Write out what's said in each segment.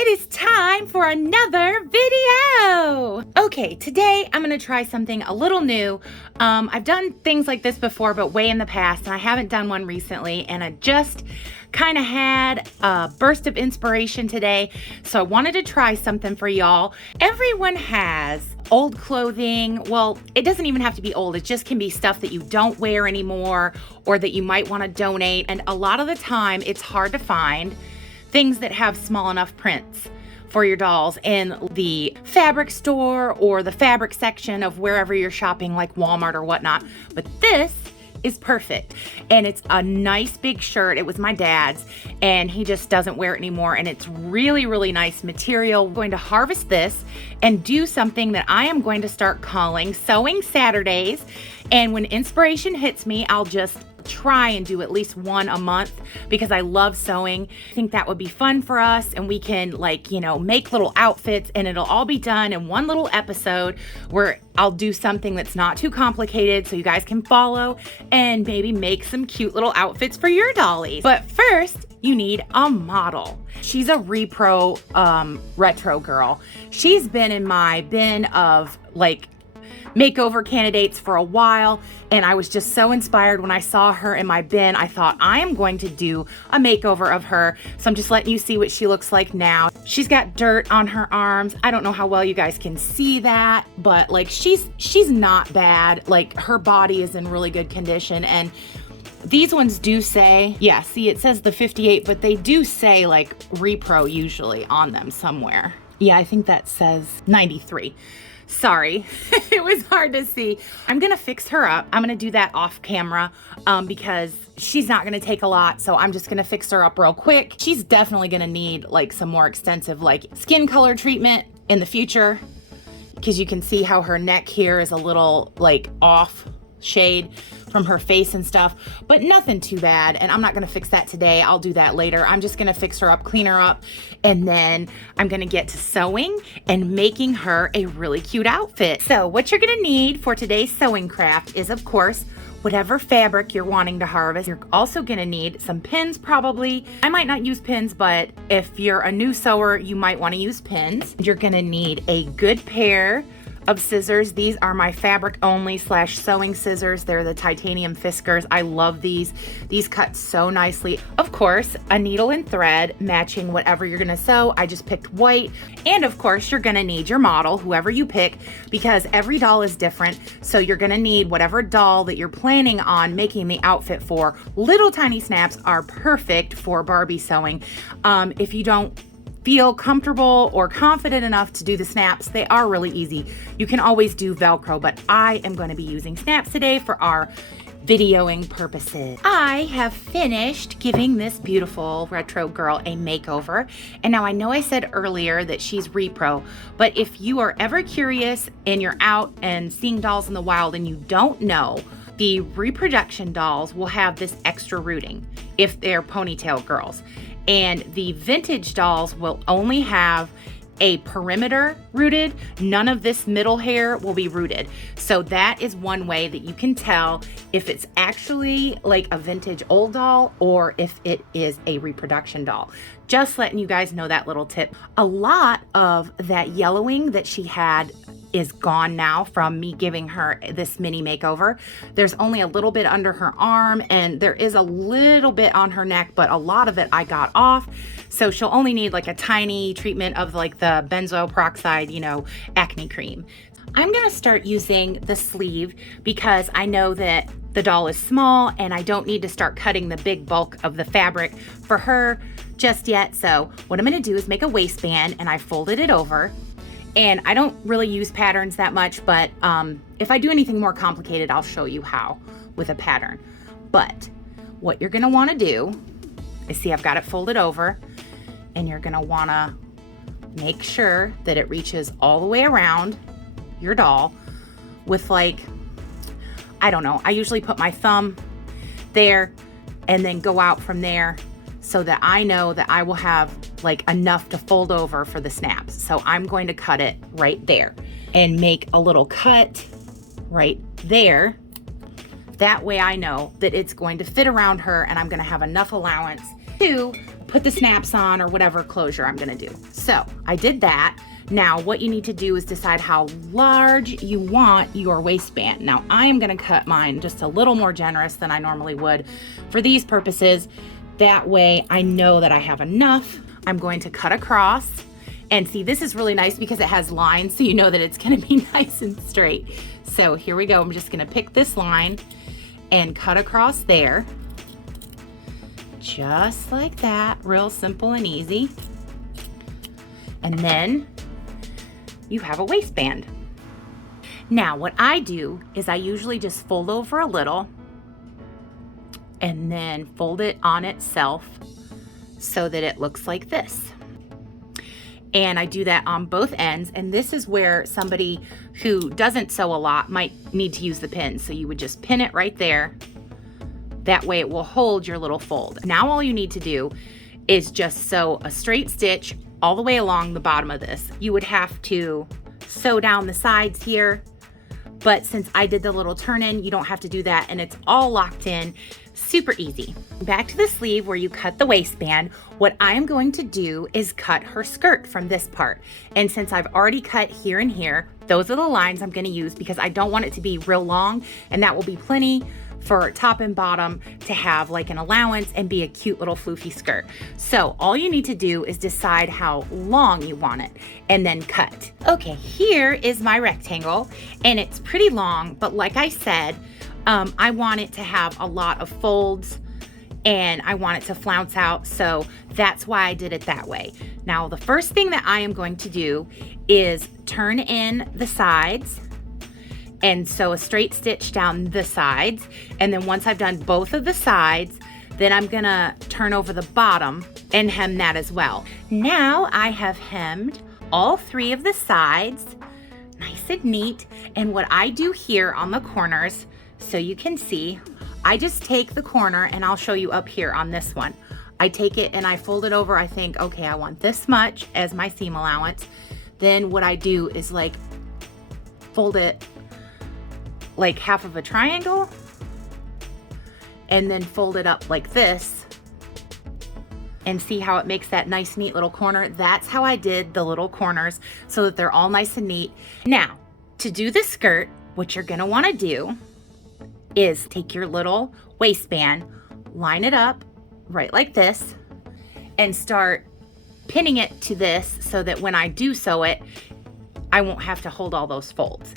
it is time for another video. Okay, today I'm gonna try something a little new. I've done things like this before, but way in the past, and I haven't done one recently, and I just kind of had a burst of inspiration today, so I wanted to try something for y'all. Everyone has old clothing. Well, it doesn't even have to be old. It just can be stuff that you don't wear anymore or that you might want to donate. And a lot of the time, it's hard to find things that have small enough prints for your dolls in the fabric store or the fabric section of wherever you're shopping, like Walmart or whatnot. But this is perfect, and it's a nice big shirt. It was my dad's, and he just doesn't wear it anymore, and it's really, really nice material. I'm going to harvest this and do something that I am going to start calling Sewing Saturdays, and when inspiration hits me, I'll just try and do at least one a month because I love sewing. I think that would be fun for us, and we can, like, you know, make little outfits, and it'll all be done in one little episode where I'll do something that's not too complicated so you guys can follow and maybe make some cute little outfits for your dollies. But first, you need a model. She's a repro retro girl. She's been in my bin of like makeover candidates for a while, and I was just so inspired when I saw her in my bin. I thought, I am going to do a makeover of her. So I'm just letting you see what she looks like now. She's got dirt on her arms. I don't know how well you guys can see that, but like she's not bad. Like her body is in really good condition, and these ones do say, yeah, see, it says the 58, but they do say like repro usually on them somewhere. Yeah, I think that says 93. Sorry, it was hard to see. I'm gonna fix her up. I'm gonna do that off camera because she's not gonna take a lot. So I'm just gonna fix her up real quick. She's definitely gonna need like some more extensive like skin color treatment in the future, because you can see how her neck here is a little like off shade from her face and stuff, but nothing too bad. And I'm not gonna fix that today. I'll do that later. I'm just gonna fix her up, clean her up, and then I'm gonna get to sewing and making her a really cute outfit. So what you're gonna need for today's sewing craft is, of course, whatever fabric you're wanting to harvest. You're also gonna need some pins probably. I might not use pins, but if you're a new sewer, you might wanna use pins. You're gonna need a good pair of scissors. These are my fabric only / sewing scissors. They're the titanium Fiskars. I love these. These cut so nicely. Of course, a needle and thread matching whatever you're gonna sew. I just picked white. And of course, you're gonna need your model, whoever you pick, because every doll is different. So you're gonna need whatever doll that you're planning on making the outfit for. Little tiny snaps are perfect for Barbie sewing. If you don't feel comfortable or confident enough to do the snaps, they are really easy. You can always do Velcro, but I am going to be using snaps today for our videoing purposes. I have finished giving this beautiful retro girl a makeover, and now I know I said earlier that she's repro, but if you are ever curious and you're out and seeing dolls in the wild and you don't know, the reproduction dolls will have this extra rooting if they're ponytail girls. And the vintage dolls will only have a perimeter rooted. None of this middle hair will be rooted. So that is one way that you can tell if it's actually like a vintage old doll or if it is a reproduction doll. Just letting you guys know that little tip. A lot of that yellowing that she had is gone now from me giving her this mini makeover. There's only a little bit under her arm, and there is a little bit on her neck, but a lot of it I got off. So she'll only need like a tiny treatment of like the benzoyl peroxide, you know, acne cream. I'm gonna start using the sleeve because I know that the doll is small and I don't need to start cutting the big bulk of the fabric for her just yet. So what I'm gonna do is make a waistband, and I folded it over. And I don't really use patterns that much, but if I do anything more complicated, I'll show you how with a pattern. But what you're gonna wanna do is, see, I've got it folded over, and you're gonna wanna make sure that it reaches all the way around your doll with, like, I don't know, I usually put my thumb there and then go out from there so that I know that I will have like enough to fold over for the snaps. So I'm going to cut it right there and make a little cut right there. That way I know that it's going to fit around her and I'm going to have enough allowance to put the snaps on or whatever closure I'm gonna do. So I did that. Now what you need to do is decide how large you want your waistband. Now I am gonna cut mine just a little more generous than I normally would for these purposes. That way I know that I have enough. I'm going to cut across, and see, this is really nice because it has lines, so you know that it's gonna be nice and straight. So here we go. I'm just gonna pick this line and cut across there. Just like that, real simple and easy. And then you have a waistband. Now what I do is I usually just fold over a little and then fold it on itself so that it looks like this. And I do that on both ends, and this is where somebody who doesn't sew a lot might need to use the pin. So you would just pin it right there. That way it will hold your little fold. Now all you need to do is just sew a straight stitch all the way along the bottom of this. You would have to sew down the sides here, but since I did the little turn in, you don't have to do that, and it's all locked in. Super easy. Back to the sleeve where you cut the waistband, what I am going to do is cut her skirt from this part. And since I've already cut here and here, those are the lines I'm gonna use because I don't want it to be real long, and that will be plenty for top and bottom to have like an allowance and be a cute little floofy skirt. So all you need to do is decide how long you want it and then cut. Okay, here is my rectangle, and it's pretty long, but like I said, I want it to have a lot of folds and I want it to flounce out, so that's why I did it that way. Now the first thing that I am going to do is turn in the sides and sew a straight stitch down the sides, and then once I've done both of the sides, then I'm gonna turn over the bottom and hem that as well. Now I have hemmed all three of the sides, nice and neat, and what I do here on the corners, so you can see, I just take the corner, and I'll show you up here on this one. I take it and I fold it over. I think, okay, I want this much as my seam allowance. Then what I do is like fold it like half of a triangle and then fold it up like this, and see how it makes that nice neat little corner. That's how I did the little corners so that they're all nice and neat. Now to do the skirt, what you're gonna want to do is take your little waistband, line it up right like this, and start pinning it to this so that when I do sew it, I won't have to hold all those folds.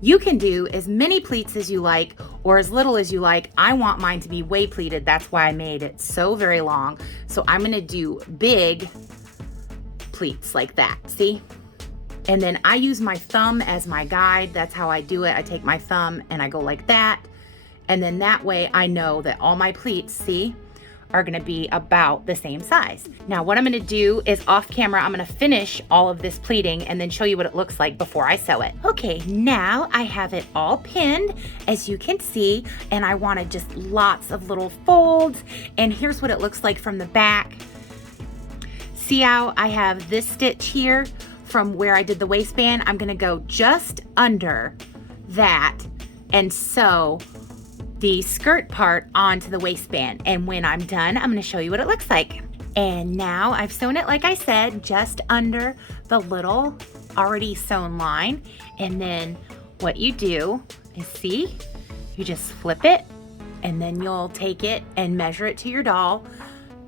You can do as many pleats as you like or as little as you like. I want mine to be way pleated. That's why I made it so very long. So I'm gonna do big pleats like that, see? And then I use my thumb as my guide. That's how I do it. I take my thumb and I go like that. And then that way I know that all my pleats, see, are gonna be about the same size. Now what I'm gonna do is off camera, I'm gonna finish all of this pleating and then show you what it looks like before I sew it. Okay, now I have it all pinned, as you can see, and I wanted just lots of little folds. And here's what it looks like from the back. See how I have this stitch here from where I did the waistband? I'm gonna go just under that and sew the skirt part onto the waistband, and when I'm done, I'm going to show you what it looks like. And now I've sewn it, like I said, just under the little already sewn line. And then what you do is, see, you just flip it, and then you'll take it and measure it to your doll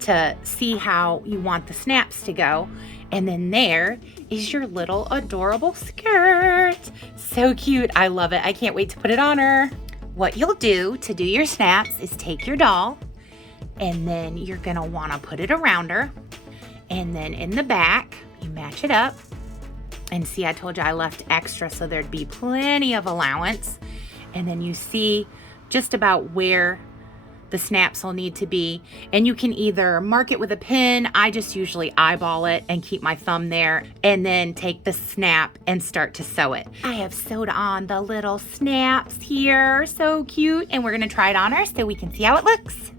to see how you want the snaps to go. And then there is your little adorable skirt. So cute. I love it. I can't wait to put it on her. What you'll do to do your snaps is take your doll, and then you're gonna wanna put it around her, and then in the back, you match it up. And see, I told you I left extra so there'd be plenty of allowance. And then you see just about where the snaps will need to be. And you can either mark it with a pin. I just usually eyeball it and keep my thumb there, and then take the snap and start to sew it. I have sewed on the little snaps here, so cute. And we're gonna try it on her so we can see how it looks.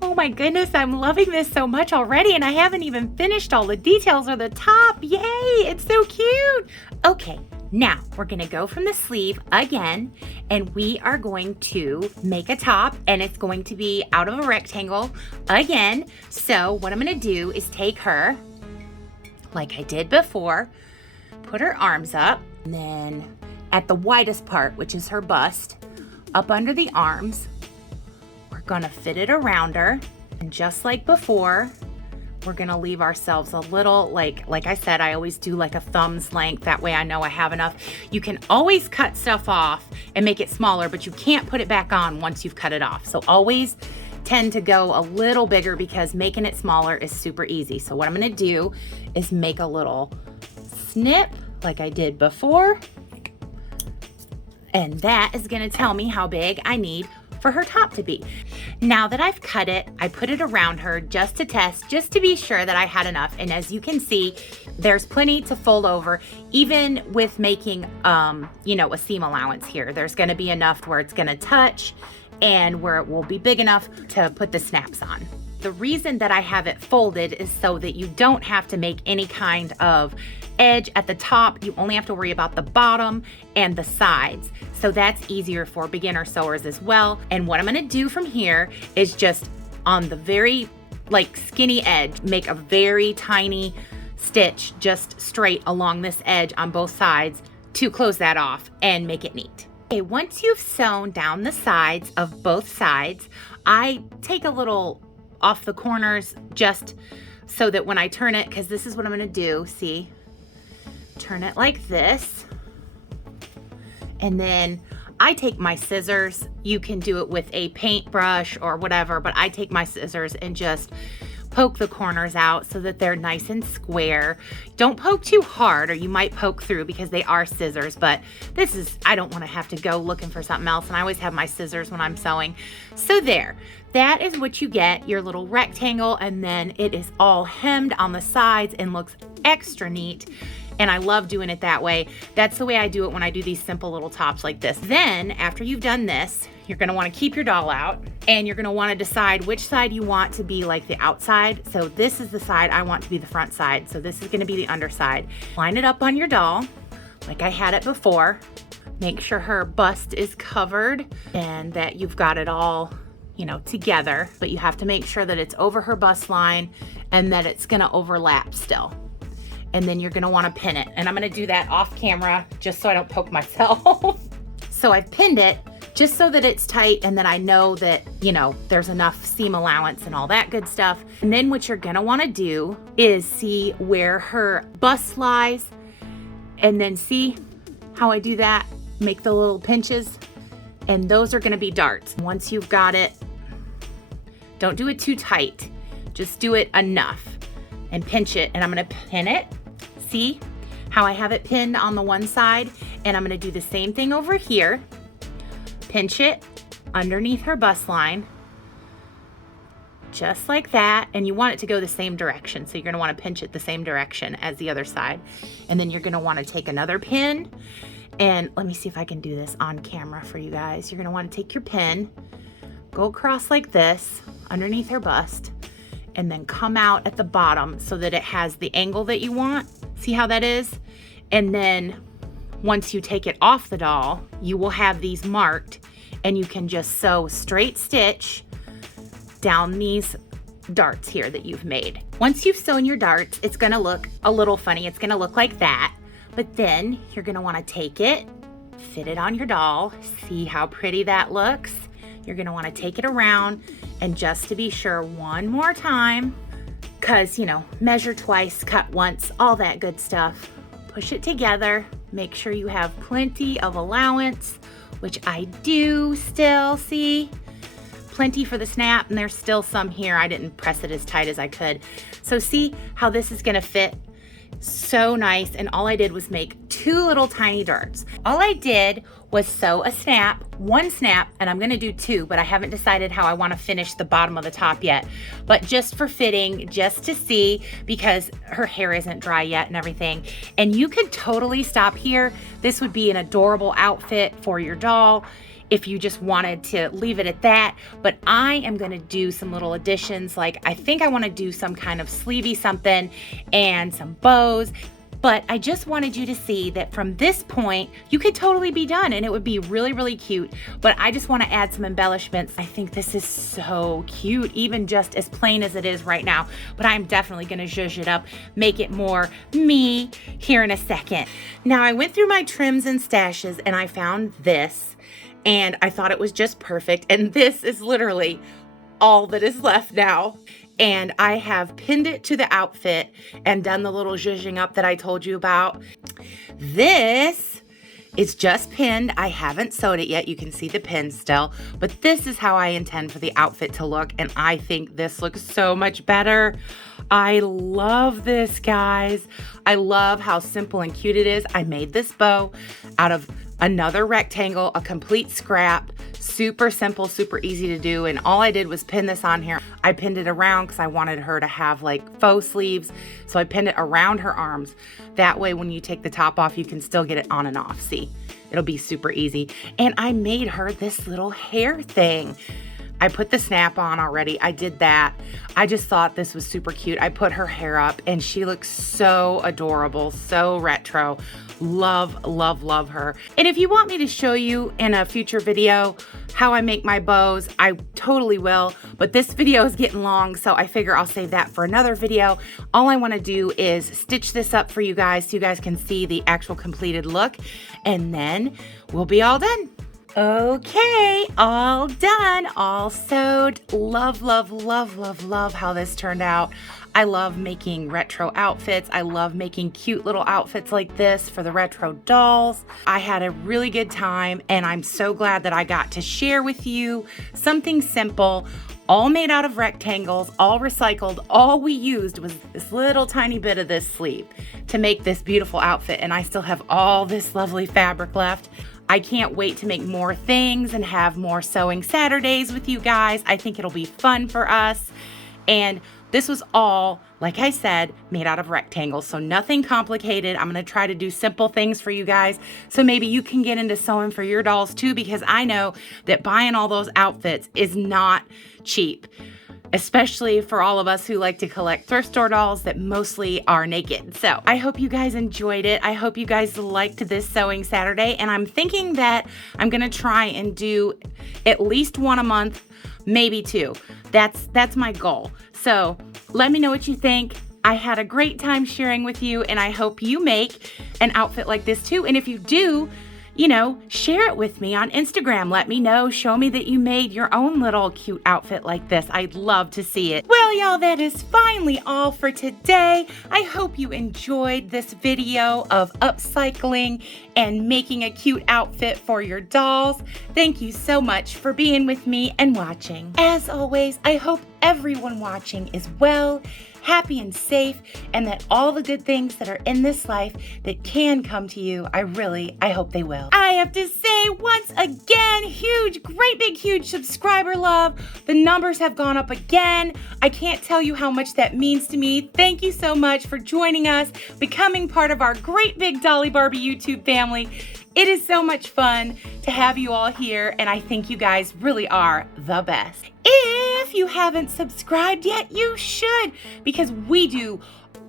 Oh my goodness, I'm loving this so much already, and I haven't even finished all the details or the top. Yay, it's so cute. Okay, Now we're gonna go from the sleeve again, and we are going to make a top, and it's going to be out of a rectangle again. So what I'm gonna do is take her, like I did before, put her arms up, and then at the widest part, which is her bust, up under the arms, we're gonna fit it around her. And just like before, we're gonna leave ourselves a little, like I said, I always do like a thumb's length. That way I know I have enough. You can always cut stuff off and make it smaller, but you can't put it back on once you've cut it off. So always tend to go a little bigger because making it smaller is super easy. So what I'm gonna do is make a little snip like I did before. And that is gonna tell me how big I need for her top to be. Now that I've cut it, I put it around her just to test, just to be sure that I had enough. And as you can see, there's plenty to fold over, even with making, you know, a seam allowance here. There's gonna be enough where it's gonna touch and where it will be big enough to put the snaps on. The reason that I have it folded is so that you don't have to make any kind of edge at the top. You only have to worry about the bottom and the sides. So that's easier for beginner sewers as well. And what I'm gonna do from here is just on the very like skinny edge, make a very tiny stitch just straight along this edge on both sides to close that off and make it neat. Okay, once you've sewn down the sides of both sides, I take a little off the corners just so that when I turn it, because this is what I'm gonna do, see? Turn it like this. And then I take my scissors. You can do it with a paintbrush or whatever, but I take my scissors and just poke the corners out so that they're nice and square. Don't poke too hard or you might poke through because they are scissors, but this is, I don't want to have to go looking for something else, and I always have my scissors when I'm sewing. So there, that is what you get, your little rectangle, and then it is all hemmed on the sides and looks extra neat. And I love doing it that way. That's the way I do it when I do these simple little tops like this. Then after you've done this, you're gonna wanna keep your doll out, and you're gonna wanna decide which side you want to be like the outside. So this is the side I want to be the front side. So this is gonna be the underside. Line it up on your doll like I had it before. Make sure her bust is covered and that you've got it all, you know, together, but you have to make sure that it's over her bust line and that it's gonna overlap still. And then you're gonna wanna pin it. And I'm gonna do that off camera just so I don't poke myself. So I've pinned it just so that it's tight and that I know that, you know, there's enough seam allowance and all that good stuff. And then what you're gonna wanna do is see where her bust lies, and then see how I do that, make the little pinches, and those are gonna be darts. Once you've got it, don't do it too tight, just do it enough and pinch it. And I'm gonna pin it. See how I have it pinned on the one side? And I'm gonna do the same thing over here. Pinch it underneath her bust line, just like that. And you want it to go the same direction. So you're gonna wanna pinch it the same direction as the other side. And then you're gonna wanna take another pin, and let me see if I can do this on camera for you guys. You're gonna wanna take your pin, go across like this, underneath her bust, and then come out at the bottom so that it has the angle that you want. See how that is? And then once you take it off the doll, you will have these marked, and you can just sew straight stitch down these darts here that you've made. Once you've sewn your darts, it's gonna look a little funny. It's gonna look like that, but then you're gonna wanna take it, fit it on your doll. See how pretty that looks? You're gonna wanna take it around, and just to be sure, one more time, cause you know, measure twice, cut once, all that good stuff. Push it together, make sure you have plenty of allowance, which I do still, see? Plenty for the snap, and there's still some here. I didn't press it as tight as I could. So see how this is gonna fit? So nice. And all I did was make 2 little tiny darts. All I did was sew a snap, 1 snap, and I'm gonna do 2, but I haven't decided how I wanna finish the bottom of the top yet. But just for fitting, just to see, because her hair isn't dry yet and everything. And you could totally stop here. This would be an adorable outfit for your doll if you just wanted to leave it at that. But I am gonna do some little additions. Like I think I wanna do some kind of sleevey something and some bows. But I just wanted you to see that from this point, you could totally be done and it would be really, really cute. But I just want to add some embellishments. I think this is so cute, even just as plain as it is right now. But I'm definitely going to zhuzh it up, make it more me here in a second. Now I went through my trims and stashes and I found this and I thought it was just perfect. And this is literally all that is left now. And I have pinned it to the outfit and done the little zhuzhing up that I told you about. This is just pinned. I haven't sewed it yet. You can see the pin still, but this is how I intend for the outfit to look. And I think this looks so much better. I love this, guys. I love how simple and cute it is. I made this bow out of another rectangle, a complete scrap, super simple, super easy to do. And all I did was pin this on here. I pinned it around because I wanted her to have like faux sleeves. So I pinned it around her arms. That way, when you take the top off, you can still get it on and off. See, it'll be super easy. And I made her this little hair thing. I put the snap on already. I did that. I just thought this was super cute. I put her hair up and she looks so adorable, so retro. Love, love, love her. And if you want me to show you in a future video how I make my bows, I totally will. But this video is getting long, so I figure I'll save that for another video. All I want to do is stitch this up for you guys so you guys can see the actual completed look. And then we'll be all done. Okay, all done, all sewed. Love, love, love, love, love how this turned out. I love making retro outfits. I love making cute little outfits like this for the retro dolls. I had a really good time and I'm so glad that I got to share with you something simple, all made out of rectangles, all recycled. All we used was this little tiny bit of this sleeve to make this beautiful outfit, and I still have all this lovely fabric left. I can't wait to make more things and have more sewing Saturdays with you guys. I think it'll be fun for us. And this was all, like I said, made out of rectangles, so nothing complicated. I'm going to try to do simple things for you guys, so maybe you can get into sewing for your dolls too, because I know that buying all those outfits is not cheap, especially for all of us who like to collect thrift store dolls that mostly are naked. So I hope you guys enjoyed it. I hope you guys liked this Sewing Saturday, and I'm thinking that I'm going to try and do at least one a month, maybe two. That's my goal. So let me know what you think. I had a great time sharing with you, and I hope you make an outfit like this too. And if you do, you know, share it with me on Instagram. Let me know. Show me that you made your own little cute outfit like this. I'd love to see it. Well, y'all, that is finally all for today. I hope you enjoyed this video of upcycling and making a cute outfit for your dolls. Thank you so much for being with me and watching. As always, I hope everyone watching is well, happy and safe, and that all the good things that are in this life that can come to you, I hope they will. I have to say once again, great big huge subscriber love. The numbers have gone up again. I can't tell you how much that means to me. Thank you so much for joining us, becoming part of our great big Dolly Barbie YouTube family. It is so much fun to have you all here, and I think you guys really are the best. If you haven't subscribed yet, you should, because we do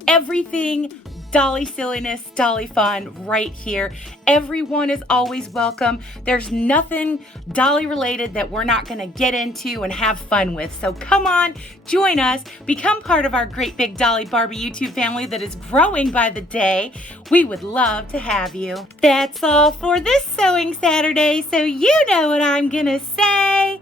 everything Dolly silliness, Dolly fun right here. Everyone is always welcome. There's nothing Dolly related that we're not gonna get into and have fun with. So come on, join us, become part of our great big Dolly Barbie YouTube family that is growing by the day. We would love to have you. That's all for this Sewing Saturday, so you know what I'm gonna say.